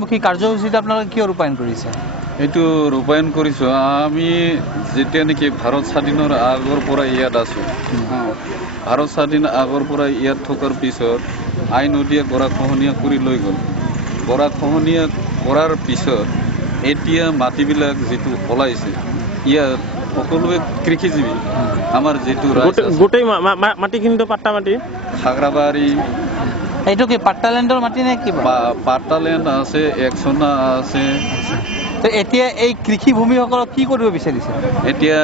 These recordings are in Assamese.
মুখী কাৰ্যসূচীত আপোনালোকে কিয় ৰূপায়ণ কৰিছে? এইটো ৰূপায়ণ কৰিছোঁ আমি যেতিয়া নেকি ভাৰত স্বাধীনৰ আগৰ পৰা ইয়াত আছোঁ। ভাৰত স্বাধীন আগৰ পৰা ইয়াত থকাৰ পিছত আই নদীয়ে গৰাখহনীয়া কৰি লৈ গ'ল। গৰাখহনীয়া কৰাৰ পিছত এতিয়া মাটিবিলাক যিটো ওলাইছে ইয়াত সকলোৱে কৃষিজীৱী। আমাৰ যিটো গোটেই মাটিখিনিতো পাট্টা মাটি, খাগৰাবাৰী। এইটো কি পাট্টালেণ্ডৰ মাটি নে কিবা? পাট্টালেণ্ড আছে, একচনা আছে। তো এতিয়া এই কৃষিভূমিসকলক কি কৰিব বিচাৰিছে? এতিয়া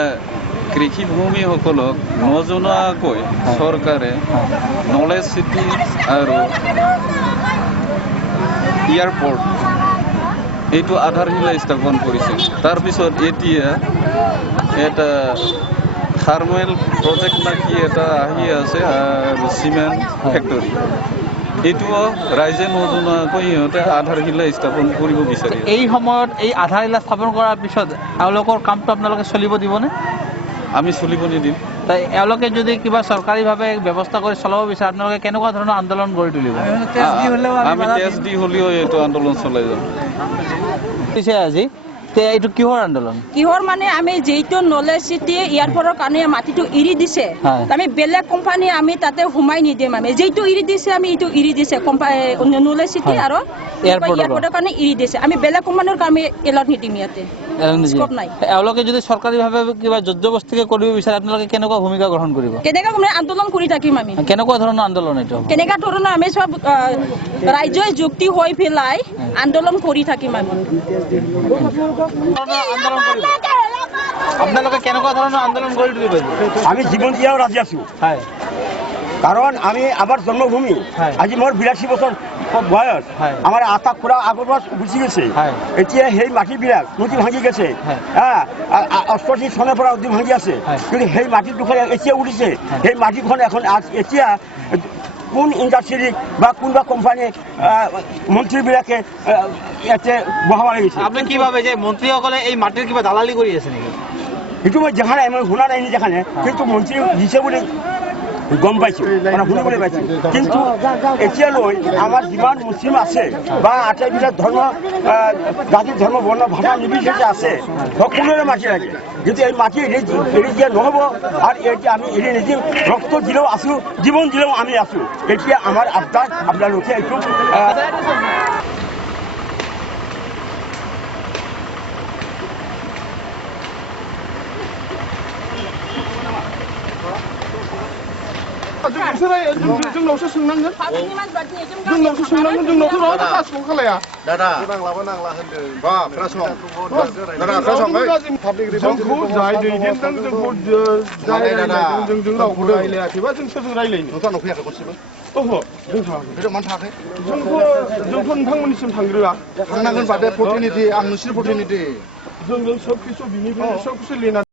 কৃষিভূমিসকলক নজনোৱাকৈ চৰকাৰে নলেজ চিটি আৰু এয়াৰপৰ্ট এইটো আধাৰশিলা স্থাপন কৰিছে। তাৰপিছত এতিয়া এটা থাৰ্মেল প্ৰজেক্ট নাকি এটা আহি আছে আৰু চিমেণ্ট ফেক্টৰী, এইটোও ৰাইজে নজনোৱাকৈ সিহঁতে আধাৰশিলা স্থাপন কৰিব বিচাৰে। এই সময়ত এই আধাৰশিলা স্থাপন কৰাৰ পিছত এওঁলোকৰ কামটো আপোনালোকে চলিব দিবনে? আমি চলিব নিদিম। তাই এওঁলোকে যদি কিবা চৰকাৰীভাৱে ব্যৱস্থা কৰি চলাব বিচাৰে আপোনালোকে কেনেকুৱা ধৰণৰ আন্দোলন গঢ়ি তুলিব? আমি তেজ দি হ'লেও এইটো আন্দোলন চলাই যাম। আজি এইটো কিহৰ আন্দোলন? কিহৰ মানে আমি যেইটো নলেজ চিটি এয়াৰপৰ্টৰ কাৰণে মাটিটো এৰি দিছে, আমি বেলেগ কোম্পানী আমি তাতে সোমাই নিদিম। আমি যেইটো এৰি দিছে আমি এইটো এৰি দিছে নলেজ চিটি আৰু এয়াৰপৰ্টৰ কাৰণে এৰি দিছে। আমি বেলেগ কোম্পানীৰ কাৰণে এলাউড নিদিম ইয়াতে। এওঁলোকে যদি চৰকাৰীভাৱে কিবা জবৰদস্তিকে কৰিব বিচাৰে আপোনালোকে কেনেকুৱা ভূমিকা গ্ৰহণ কৰিব? কেনেকুৱা আন্দোলন কৰি থাকিম আমি। কেনেকুৱা ধৰণৰ আন্দোলন এইটো? কেনেকুৱা ধৰণৰ আমি চব ৰাজ্যই যুক্তি হৈ পেলাই আন্দোলন কৰি থাকিম আমি। আপোনালোকে কেনেকুৱা ধৰণৰ আন্দোলন কৰি তুলিব? আমি জীৱন দিয়াও ৰাজি আছো, কাৰণ আমি আমাৰ জন্মভূমি। আজি মোৰ 82 বছৰ বয়স, আমাৰ আটা খুৰা আগৰ পৰা গুচি গৈছে। এতিয়া সেই মাটিবিলাক নদী ভাঙি গৈছে, 88 চনৰ পৰা নদী ভাঙি আছে, কিন্তু সেই মাটিডোখৰ এতিয়া উঠিছে। সেই মাটিখন এখন এতিয়া কোন ইণ্ডাষ্ট্ৰী বা কোনোবা কোম্পানী মন্ত্ৰীবিলাকে ইয়াতে বহাব লাগিছে। আপুনি কি ভাবে যে মন্ত্ৰীসকলে এই মাটিৰ কিবা দালালি কৰি আছে নেকি? সেইটো মই দেখা নাই, মই শুনা নাই দেখা নাই, কিন্তু মন্ত্ৰী দিছে বুলি গম পাইছোঁ, শুনিবলৈ পাইছোঁ। কিন্তু এতিয়ালৈ আমাৰ যিমান মুছলিম আছে বা আটাইবিলাক ধৰ্ম জাতি ধৰ্ম বৰ্ণ ভাষা নিৰ্বিশেষে আছে, সকলোৰে মাটি লাগে। কিন্তু এই মাটি এৰি দিয়া নহ'ব, আৰু এতিয়া আমি এৰি নিদিম। ৰক্ত দিলেও আছোঁ, জীৱন দিলেও আমি আছোঁ। এতিয়া আমাৰ আবদাৰ আপোনালোকে এইটো जोंनावसो सोंनांगोन, जोंनावसो सोंनांगोन, जोंनावथ' रावबो कासखौ खालाया। दादा नांला होनदों बा खोनासं दादा खोनासं जोंखौ जाय दैदेनदों, जोंखौ जाय रायलायदों, जों रावबो रायलायाखैबा जों सोरजों रायलायनो? नोंथांनाव फैयाखै गरसेबो? ओहो, जों थाङाखै। मानो थाङाखै? जोंथ' नोंथांमोननिसिम थांग्रोआ। थांनांगोन बादे प्रतिनिधि, आं नोंसिनि प्रतिनिधि। जों सब किसु बिनिफ्राय सब किसु लिरनानै